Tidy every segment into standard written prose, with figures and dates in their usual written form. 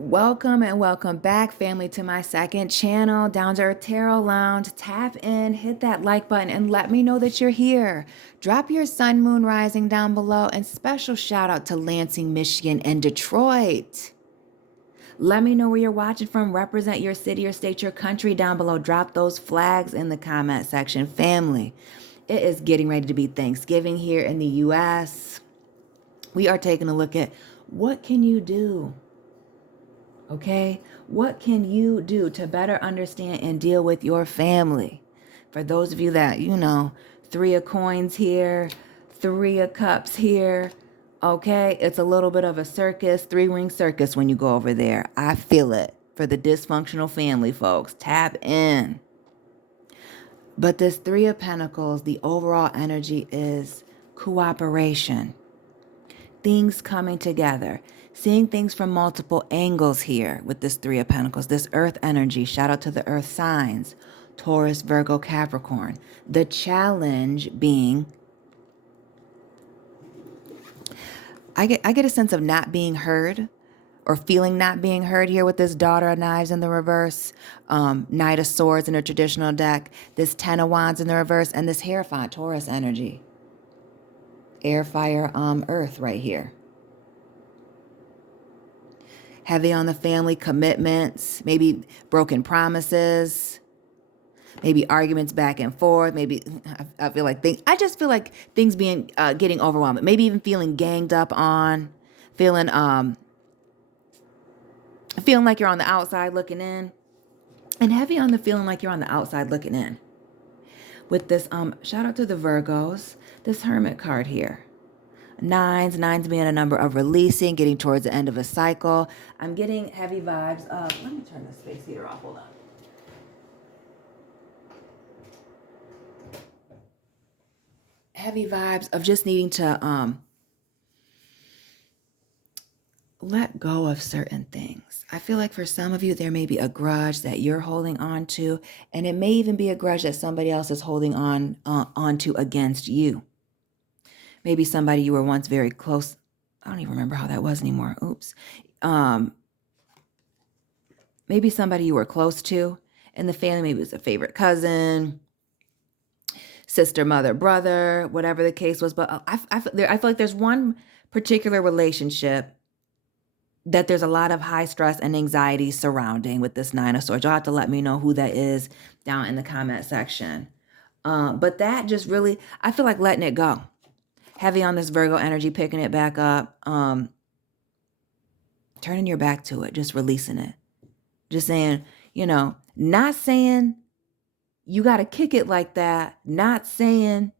Welcome and welcome back, family, to my second channel, Down to Earth Tarot Lounge. Tap in, hit that like button, and let me know that you're here. Drop your sun, moon, rising down below, and special shout out to Lansing, Michigan, and Detroit. Let me know where you're watching from. Represent your city, your state, your country down below. Drop those flags in the comment section, family. It is getting ready to be Thanksgiving here in the U.S. We are taking a look at what can you do. Okay, what can you do to better understand and deal with your family? For those of you that, Three of Coins here, Three of Cups here. Okay, it's a little bit of a circus, three-ring circus when you go over there. I feel it for the dysfunctional family, folks. Tap in. But this Three of Pentacles, the overall energy is cooperation. Things coming together. Seeing things from multiple angles here with this Three of Pentacles, this earth energy. Shout out to the earth signs, Taurus, Virgo, Capricorn. The challenge being, I get a sense of not being heard or feeling not being heard here with this Daughter of Knives in the reverse, Knight of Swords in a traditional deck, this Ten of Wands in the reverse, and this Hierophant, Taurus energy. Air, fire, earth right here. Heavy on the family, commitments, maybe broken promises, maybe arguments back and forth. Maybe I feel like I just feel like things being getting overwhelming. Maybe even feeling ganged up on, feeling like you're on the outside looking in, and heavy on the feeling like you're on the outside looking in. With this shout out to the Virgos, this Hermit card here. Nines being a number of releasing, getting towards the end of a cycle. I'm getting heavy vibes of, let me turn this space heater off, hold on. Heavy vibes of just needing to let go of certain things. I feel like for some of you, there may be a grudge that you're holding on to, and it may even be a grudge that somebody else is holding on to against you. Maybe somebody you were once very close. I don't even remember how that was anymore. Oops. Maybe somebody you were close to in the family. Maybe it was a favorite cousin, sister, mother, brother, whatever the case was. But I feel like there's one particular relationship that there's a lot of high stress and anxiety surrounding with this Nine of Swords. You'll have to let me know who that is down in the comment section. But that just really, I feel like letting it go. Heavy on this Virgo energy, picking it back up, turning your back to it, just releasing it. Just saying, not saying you got to kick it like that, not saying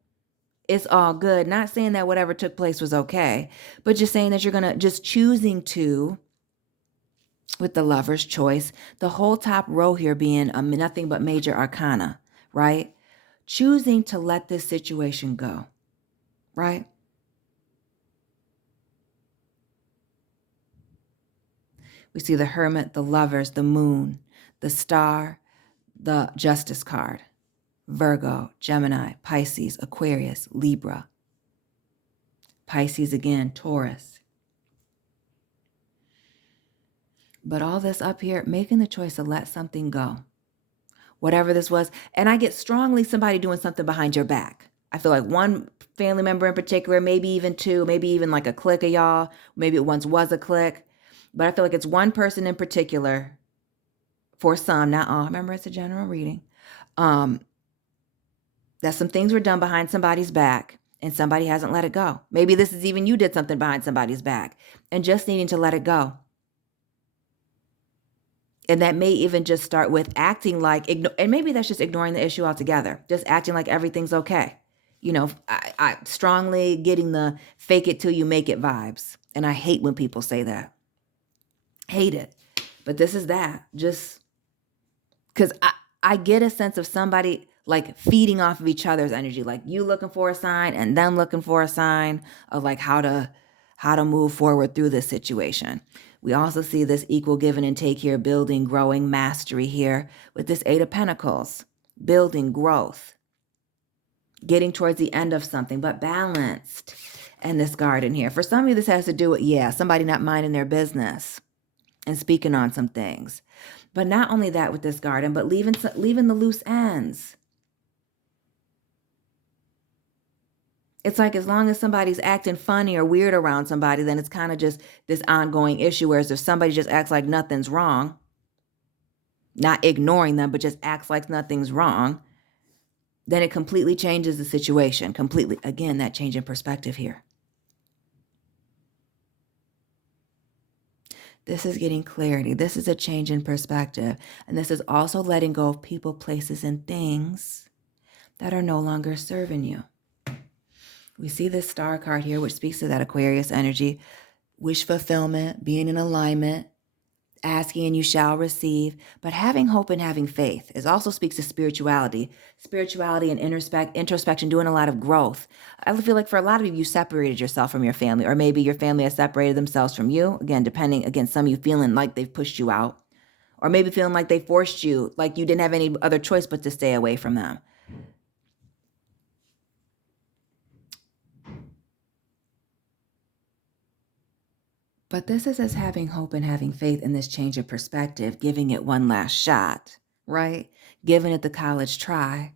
it's all good, not saying that whatever took place was okay, but just saying that you're going to, just choosing to, with the Lover's choice, the whole top row here being nothing but major arcana, right? Choosing to let this situation go. Right? We see the Hermit, the Lovers, the Moon, the Star, the Justice card, Virgo, Gemini, Pisces, Aquarius, Libra. Pisces again, Taurus. But all this up here, making the choice to let something go. Whatever this was. And I get strongly somebody doing something behind your back. I feel like one family member in particular, maybe even two, maybe even like a clique of y'all. Maybe it once was a clique. But I feel like it's one person in particular, for some, not all. Remember, it's a general reading. That some things were done behind somebody's back and somebody hasn't let it go. Maybe this is even you did something behind somebody's back and just needing to let it go. And that may even just start with acting like, and maybe that's just ignoring the issue altogether. Just acting like everything's okay. I strongly getting the fake it till you make it vibes. And I hate when people say that. Hate it. But this is that. Just because I get a sense of somebody like feeding off of each other's energy, like you looking for a sign and them looking for a sign of like how to move forward through this situation. We also see this equal give and take here, building, growing, mastery here with this Eight of Pentacles, building, growth, getting towards the end of something, but balanced. And this garden here. For some of you, this has to do with, somebody not minding their business. and speaking on some things. But not only that with this garden, but leaving the loose ends. It's like as long as somebody's acting funny or weird around somebody, then it's kind of just this ongoing issue. Whereas if somebody just acts like nothing's wrong, not ignoring them, but just acts like nothing's wrong, then it completely changes the situation. Completely. Again, that change in perspective here. This is getting clarity. This is a change in perspective. And this is also letting go of people, places, and things that are no longer serving you. We see this star card here, which speaks to that Aquarius energy, wish fulfillment, being in alignment, asking and you shall receive. But having hope and having faith. It also speaks to spirituality and introspection, doing a lot of growth. I feel like for a lot of you separated yourself from your family, or maybe your family has separated themselves from you. Again, depending, some of you feeling like they've pushed you out, or maybe feeling like they forced you, like you didn't have any other choice but to stay away from them. But this is us having hope and having faith in this change of perspective, giving it one last shot, right? Giving it the college try.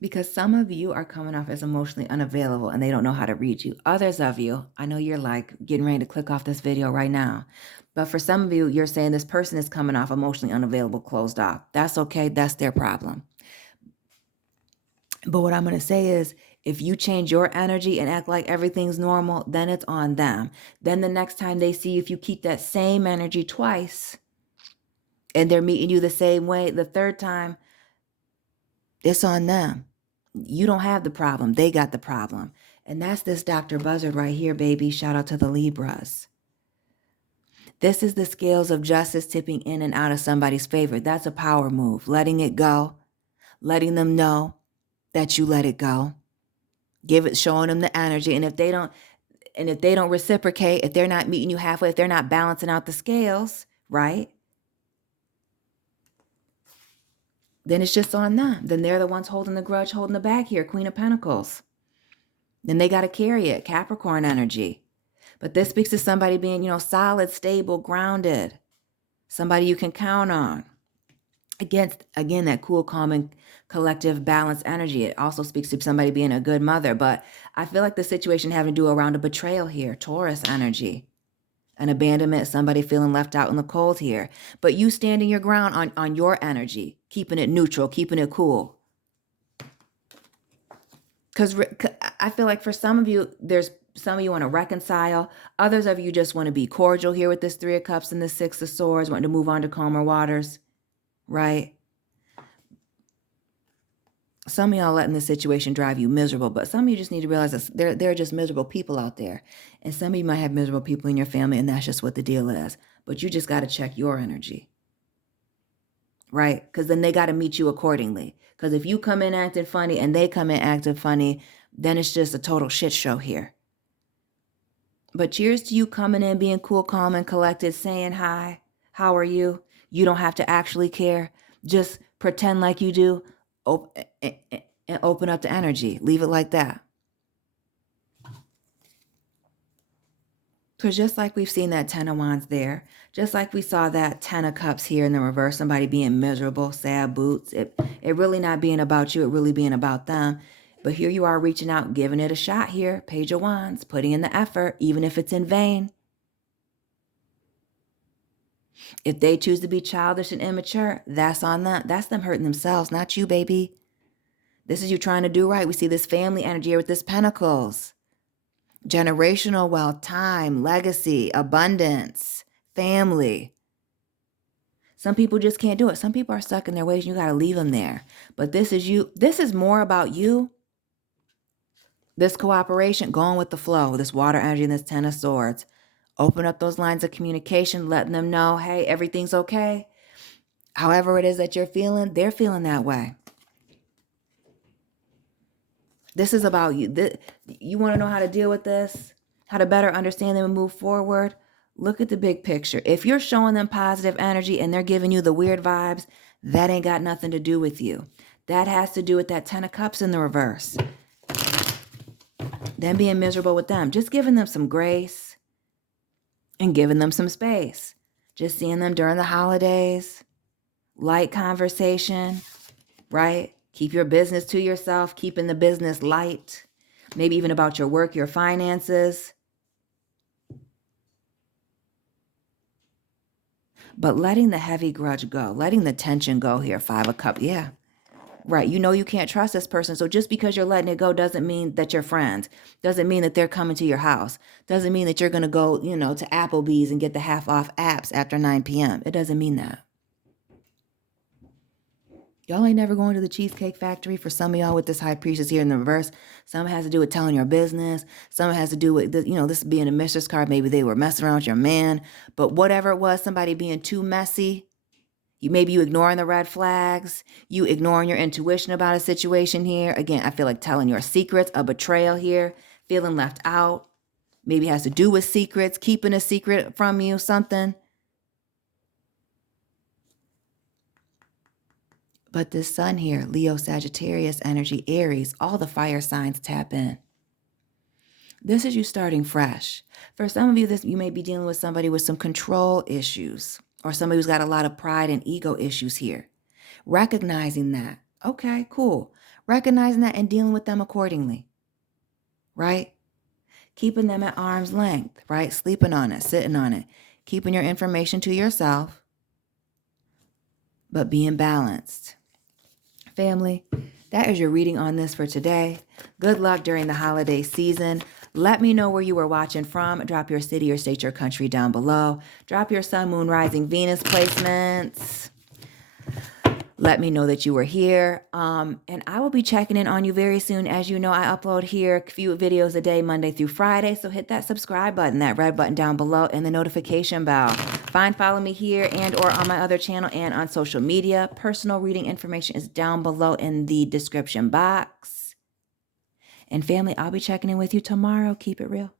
Because some of you are coming off as emotionally unavailable and they don't know how to read you. Others of you, I know you're like getting ready to click off this video right now. But for some of you, you're saying this person is coming off emotionally unavailable, closed off. That's okay. That's their problem. But what I'm going to say is, if you change your energy and act like everything's normal, then it's on them. Then the next time they see you, if you keep that same energy twice and they're meeting you the same way, the third time, it's on them. You don't have the problem. They got the problem. And that's this Dr. Buzzard right here, baby. Shout out to the Libras. This is the scales of justice tipping in and out of somebody's favor. That's a power move. Letting it go. Letting them know that you let it go. Showing them the energy. And if they don't reciprocate, if they're not meeting you halfway, if they're not balancing out the scales, right? Then it's just on them. Then they're the ones holding the grudge, holding the bag here, Queen of Pentacles. Then they got to carry it, Capricorn energy. But this speaks to somebody being, solid, stable, grounded. Somebody you can count on. Again, that cool, calm, and collective, balanced energy. It also speaks to somebody being a good mother. But I feel like the situation having to do around a betrayal here, Taurus energy. An abandonment, somebody feeling left out in the cold here. But you standing your ground on your energy, keeping it neutral, keeping it cool. Because I feel like for some of you, some of you want to reconcile. Others of you just want to be cordial here with this 3 of Cups and the 6 of Swords, wanting to move on to calmer waters, right? Some of y'all letting this situation drive you miserable, but some of you just need to realize that there are just miserable people out there. And some of you might have miserable people in your family, and that's just what the deal is. But you just got to check your energy, right? Because then they got to meet you accordingly. Because if you come in acting funny and they come in acting funny, then it's just a total shit show here. But cheers to you coming in, being cool, calm, and collected, saying hi, how are you? You don't have to actually care. Just pretend like you do. And open up the energy. Leave it like that. Because just like we've seen that 10 of Wands there, just like we saw that 10 of Cups here in the reverse, somebody being miserable, sad boots, it really not being about you, it really being about them. But here you are reaching out, giving it a shot here, Page of Wands, putting in the effort, even if it's in vain. If they choose to be childish and immature, that's on them. That's them hurting themselves, not you, baby. This is you trying to do right. We see this family energy here with this Pentacles. Generational wealth, time, legacy, abundance, family. Some people just can't do it. Some people are stuck in their ways. You got to leave them there. But this is you. This is more about you. This cooperation, going with the flow, this water energy and this 10 of Swords. Open up those lines of communication, letting them know, hey, everything's okay. However it is that you're feeling, they're feeling that way. This is about you. You want to know how to deal with this, how to better understand them and move forward? Look at the big picture. If you're showing them positive energy and they're giving you the weird vibes, that ain't got nothing to do with you. That has to do with that 10 of Cups in the reverse. Them being miserable with them. Just giving them some grace and giving them some space. Just seeing them during the holidays. Light conversation, right? Keep your business to yourself. Keeping the business light. Maybe even about your work, your finances. But letting the heavy grudge go. Letting the tension go here. 5 of Cups. Yeah. Right. You know you can't trust this person. So just because you're letting it go doesn't mean that you're friends. Doesn't mean that they're coming to your house. Doesn't mean that you're going to go, to Applebee's and get the half off apps after 9 p.m. It doesn't mean that. Y'all ain't never going to the Cheesecake Factory. For some of y'all with this High Priestess here in the reverse. Some has to do with telling your business. Some has to do with, this being a mistress card. Maybe they were messing around with your man. But whatever it was, somebody being too messy. Maybe you ignoring the red flags, you ignoring your intuition about a situation here. Again, I feel like telling your secrets, a betrayal here, feeling left out. Maybe it has to do with secrets, keeping a secret from you, something. But this sun here, Leo, Sagittarius energy, Aries, all the fire signs tap in. This is you starting fresh. For some of you, you may be dealing with somebody with some control issues. Or somebody who's got a lot of pride and ego issues here. Recognizing that. Okay, cool. Recognizing that and dealing with them accordingly. Right? Keeping them at arm's length, right? Sleeping on it, sitting on it. Keeping your information to yourself. But being balanced. Family, that is your reading on this for today. Good luck during the holiday season. Let me know where you were watching from. Drop your city or state, your country down below. Drop your sun, moon, rising, Venus placements. Let me know that you were here. And I will be checking in on you very soon. As you know, I upload here a few videos a day, Monday through Friday. So hit that subscribe button, that red button down below, and the notification bell. Follow me here and or on my other channel and on social media. Personal reading information is down below in the description box. And family, I'll be checking in with you tomorrow. Keep it real.